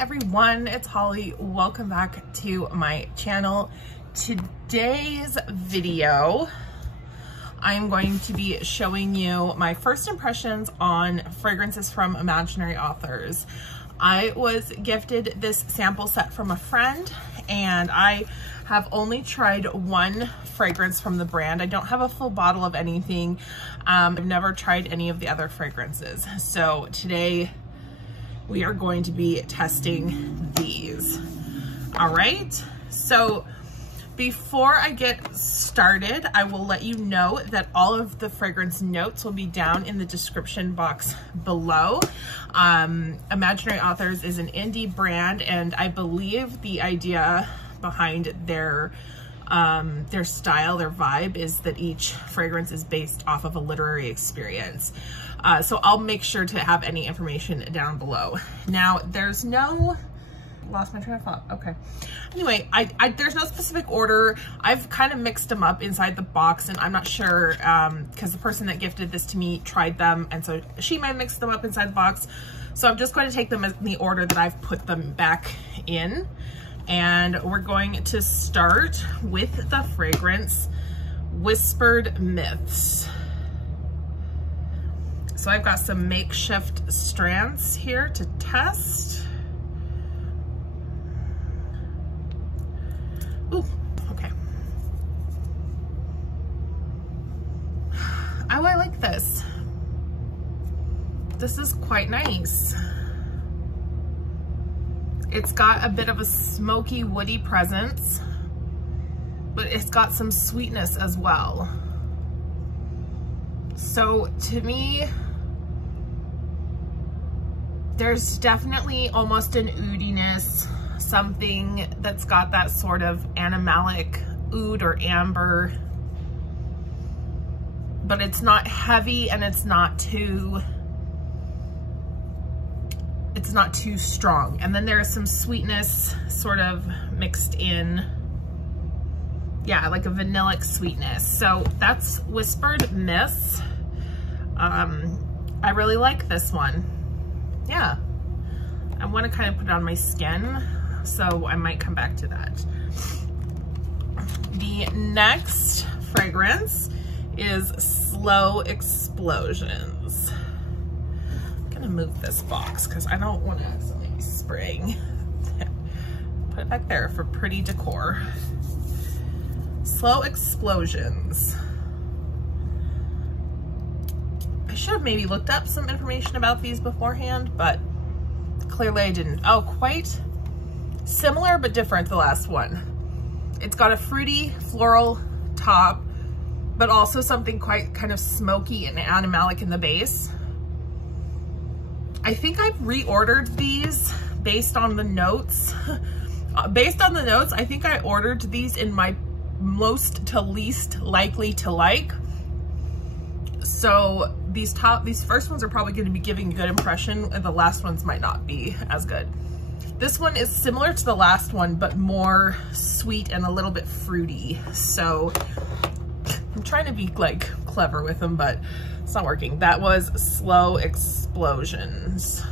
everyone, it's Holly. Welcome back to my channel. Today's video, I'm going to be showing you my first impressions on fragrances from imaginary authors. I was gifted this sample set from a friend and I have only tried one fragrance from the brand. I don't have a full bottle of anything. I've never tried any of the other fragrances. So today we are going to be testing these. All right, so before I get started, I will let you know that all of the fragrance notes will be down in the description box below. Imaginary Authors is an indie brand, and I believe the idea behind their style, their vibe, is that each fragrance is based off of a literary experience. So I'll make sure to have any information down below. Now, there's no, lost my train of thought. Okay. Anyway, there's no specific order. I've kind of mixed them up inside the box, and I'm not sure because the person that gifted this to me tried them, and so she might mix them up inside the box. So I'm just going to take them in the order that I've put them back in. And we're going to start with the fragrance Whispered Myths. So I've got some makeshift strands here to test. Ooh, okay. Oh, I like this. This is quite nice. It's got a bit of a smoky, woody presence, but it's got some sweetness as well. So to me, there's definitely almost an oudiness, something that's got that sort of animalic oud or amber, but it's not heavy and it's not too strong. And then there's some sweetness sort of mixed in. Yeah, like a vanillic sweetness. So that's Whispered Myths. I really like this one. Yeah, I want to kind of put it on my skin, so I might come back to that. The next fragrance is Slow Explosions. I'm gonna move this box because I don't want to accidentally be spraying. Put it back there for pretty decor. Slow Explosions. I should have maybe looked up some information about these beforehand, but clearly I didn't. Oh, quite similar but different to the last one. It's got a fruity floral top, but also something quite kind of smoky and animalic in the base. I think I've reordered these based on the notes. Based on the notes, I think I ordered these in my most to least likely to like. So these first ones are probably going to be giving a good impression, and the last ones might not be as good. This one is similar to the last one, but more sweet and a little bit fruity. So I'm trying to be like clever with them, but it's not working. That was Slow Explosions.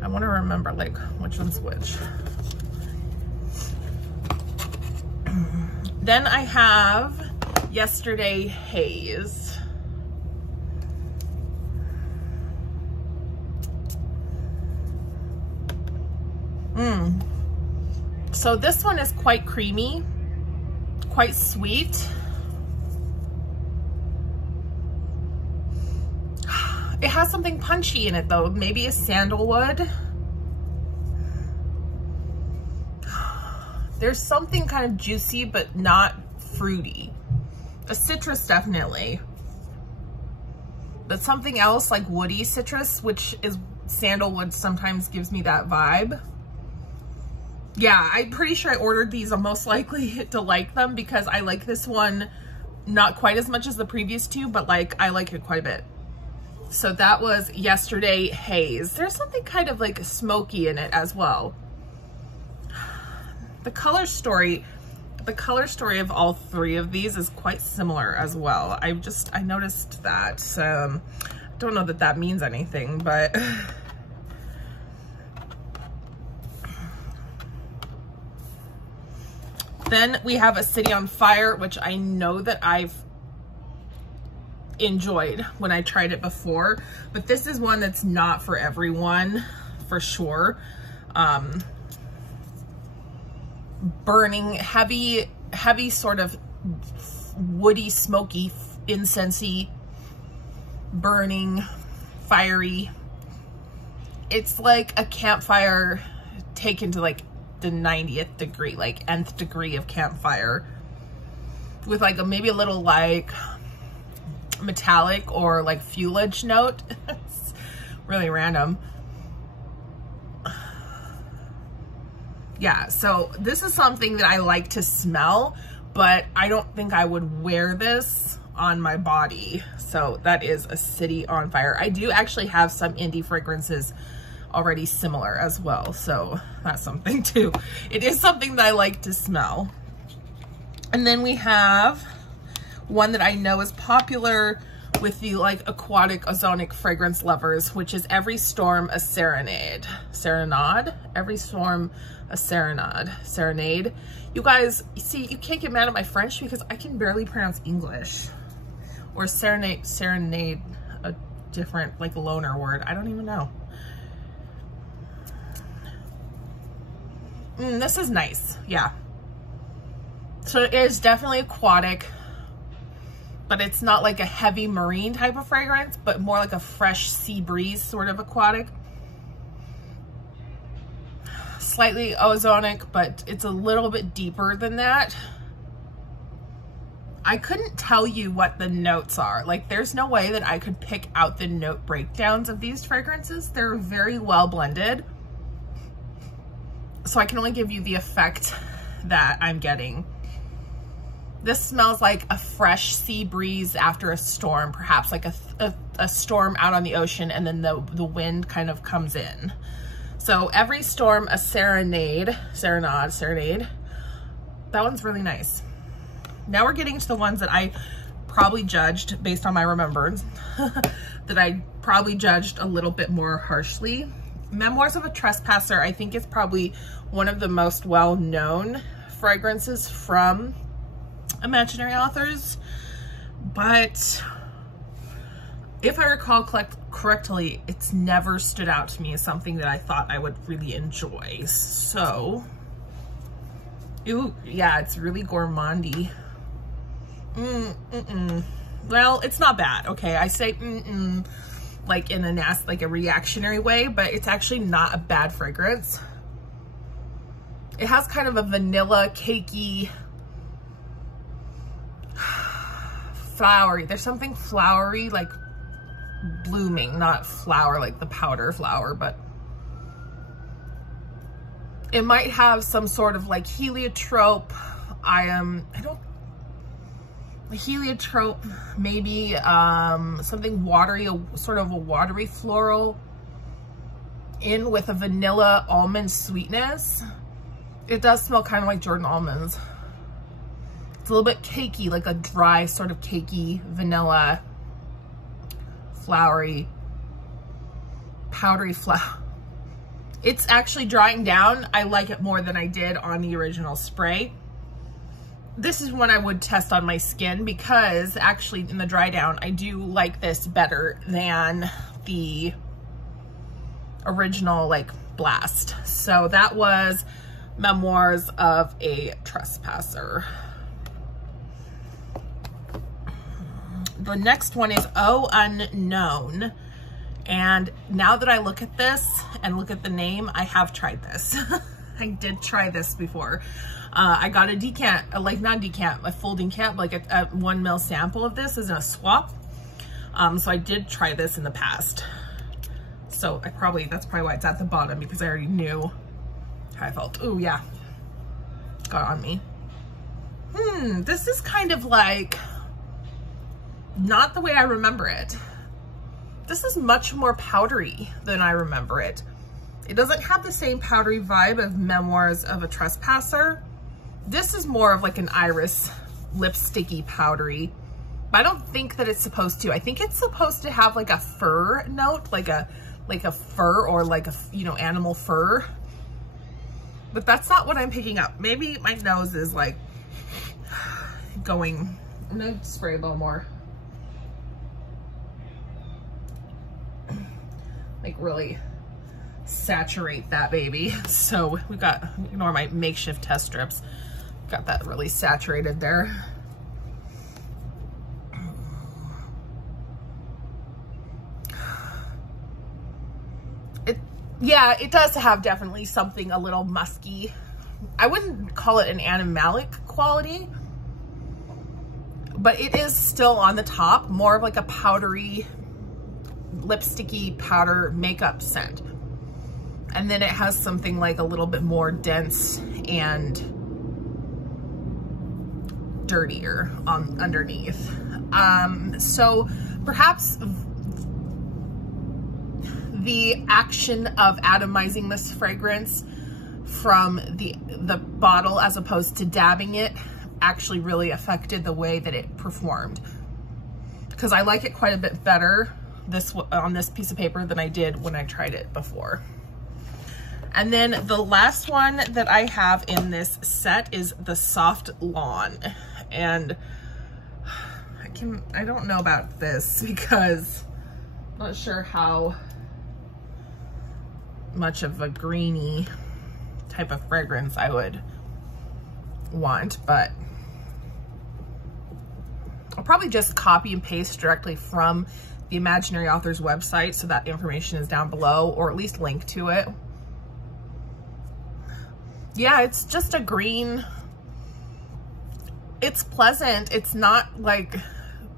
I want to remember like which one's which. Then I have Yesterday Haze. So this one is quite creamy, quite sweet. It has something punchy in it though, maybe a sandalwood. There's something kind of juicy but not fruity. A citrus definitely, but something else like woody citrus, which is sandalwood, sometimes gives me that vibe. Yeah, I'm pretty sure I ordered these. I'm most likely to like them because I like this one not quite as much as the previous two, but like I like it quite a bit. So that was Yesterday Haze. There's something kind of like smoky in it as well. The color story of all three of these is quite similar as well. I noticed that. Don't know that that means anything, but Then we have a City on Fire, which I know that I've enjoyed when I tried it before, but this is one that's not for everyone, for sure. Burning, heavy sort of woody, smoky, incensey, burning, fiery. It's like a campfire taken to like the 90th degree, like nth degree of campfire, with like maybe a little like metallic or like fuelage note. It's really random. Yeah, so this is something that I like to smell, but I don't think I would wear this on my body. So that is a City on Fire. I do actually have some indie fragrances already similar as well, so that's something too. It is something that I like to smell. And then we have one that I know is popular with the like aquatic ozonic fragrance lovers, which is Every Storm a Serenade. Serenade? Every Storm a Serenade. Serenade. You guys, see, you can't get mad at my French because I can barely pronounce English. Or serenade, a different like loner word. I don't even know. This is nice, yeah. So it is definitely aquatic, but it's not like a heavy marine type of fragrance, but more like a fresh sea breeze sort of aquatic. Slightly ozonic, but it's a little bit deeper than that. I couldn't tell you what the notes are. Like, there's no way that I could pick out the note breakdowns of these fragrances. They're very well blended. So I can only give you the effect that I'm getting. This smells like a fresh sea breeze after a storm, perhaps like a storm out on the ocean, and then the wind kind of comes in. So Every Storm a Serenade. That one's really nice. Now we're getting to the ones that I probably judged based on my remembrance, that I probably judged a little bit more harshly. Memoirs of a Trespasser, I think, is probably one of the most well-known fragrances from imaginary authors, but if I recall correctly, it's never stood out to me as something that I thought I would really enjoy. So, ooh, yeah, it's really gourmandy. Well, it's not bad, okay? I say like in a nasty, like a reactionary way, but it's actually not a bad fragrance. It has kind of a vanilla, cakey, flowery. There's something flowery, like blooming, not flower like the powder flower, but it might have some sort of like heliotrope. Heliotrope, maybe something watery, sort of a watery floral in with a vanilla almond sweetness. It does smell kind of like Jordan almonds. It's a little bit cakey, like a dry sort of cakey vanilla, flowery, powdery flower. It's actually drying down. I like it more than I did on the original spray. This is one I would test on my skin because actually in the dry down, I do like this better than the original like blast. So that was Memoirs of a Trespasser. The next one is Oh Unknown. And now that I look at this and look at the name, I have tried this. I did try this before. I got a decant, a full decant, like a 1 ml sample of this as a swap. So I did try this in the past. So that's probably why it's at the bottom, because I already knew how I felt. Oh yeah, got on me. This is kind of like, not the way I remember it. This is much more powdery than I remember it. It doesn't have the same powdery vibe of Memoirs of a Trespasser. This is more of like an iris lipsticky powdery, but I don't think that it's supposed to. I think it's supposed to have like a fur note, like a fur or like a, animal fur. but that's not what I'm picking up. Maybe my nose is like going, I'm gonna spray a little more. Like really saturate that baby. So we got, ignore my makeshift test strips. Got that really saturated there. Yeah, it does have definitely something a little musky. I wouldn't call it an animalic quality, but it is still on the top, more of like a powdery, lipsticky powder makeup scent. And then it has something like a little bit more dense and dirtier on underneath. So perhaps the action of atomizing this fragrance from the bottle as opposed to dabbing it actually really affected the way that it performed, because I like it quite a bit better on this piece of paper than I did when I tried it before. And then the last one that I have in this set is the Soft Lawn, and I don't know about this because I'm not sure how much of a greeny type of fragrance I would want, but I'll probably just copy and paste directly from the Imaginary Author's website, so that information is down below, or at least link to it. Yeah, it's just a green. It's pleasant. It's not like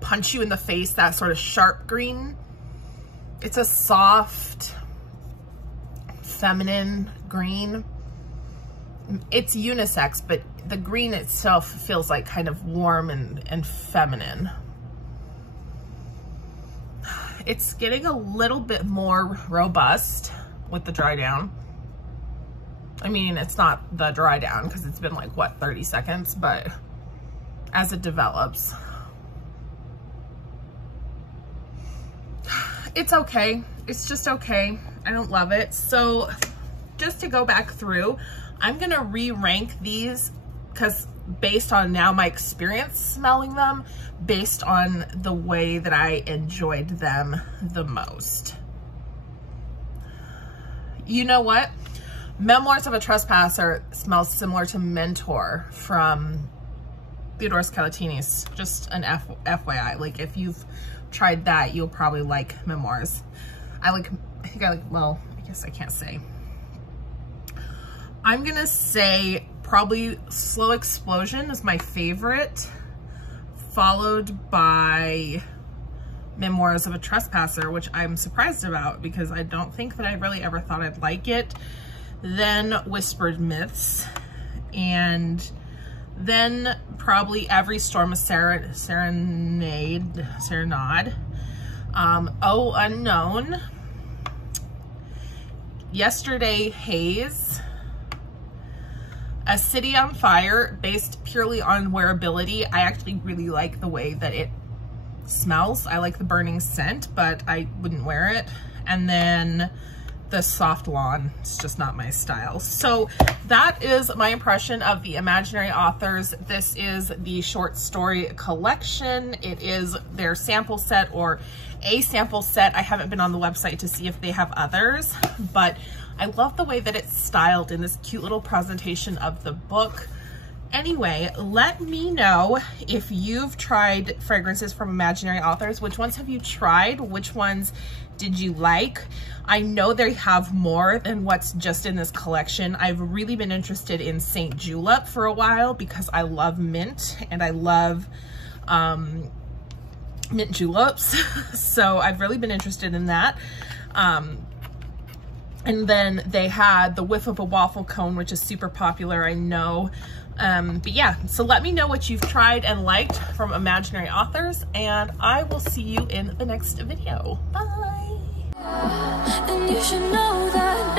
punch you in the face, that sort of sharp green. It's a soft, feminine green. It's unisex, but the green itself feels like kind of warm and feminine. It's getting a little bit more robust with the dry down. I mean, it's not the dry down because it's been like, what, 30 seconds, but as it develops, it's okay. It's just okay. I don't love it. So just to go back through, I'm gonna re-rank these because based on now my experience smelling them, based on the way that I enjoyed them the most. You know what? Memoirs of a Trespasser smells similar to Mentor from Theodoros Kalatinis. Just an FYI. Like, if you've tried that, you'll probably like Memoirs. I think I like, well, I guess I can't say. I'm gonna say probably Slow Explosion is my favorite, followed by Memoirs of a Trespasser, which I'm surprised about because I don't think that I really ever thought I'd like it. Then Whispered Myths, and then probably Every Storm of Serenade. Oh Unknown, Yesterday Haze, A City on Fire, based purely on wearability. I actually really like the way that it smells. I like the burning scent, but I wouldn't wear it. And then the Soft Lawn, it's just not my style. So that is my impression of the Imaginary Authors. This is the short story collection. It is their sample set, or a sample set. I haven't been on the website to see if they have others, but I love the way that it's styled in this cute little presentation of the book. Anyway, let me know if you've tried fragrances from Imaginary Authors. Which ones have you tried? Which ones did you like? I know they have more than what's just in this collection. I've really been interested in St. Julep for a while because I love mint and I love mint juleps. So I've really been interested in that. And then they had the Whiff of a Waffle Cone, which is super popular, I know. But yeah, so let me know what you've tried and liked from Imaginary Authors, and I will see you in the next video. Bye! And you should know that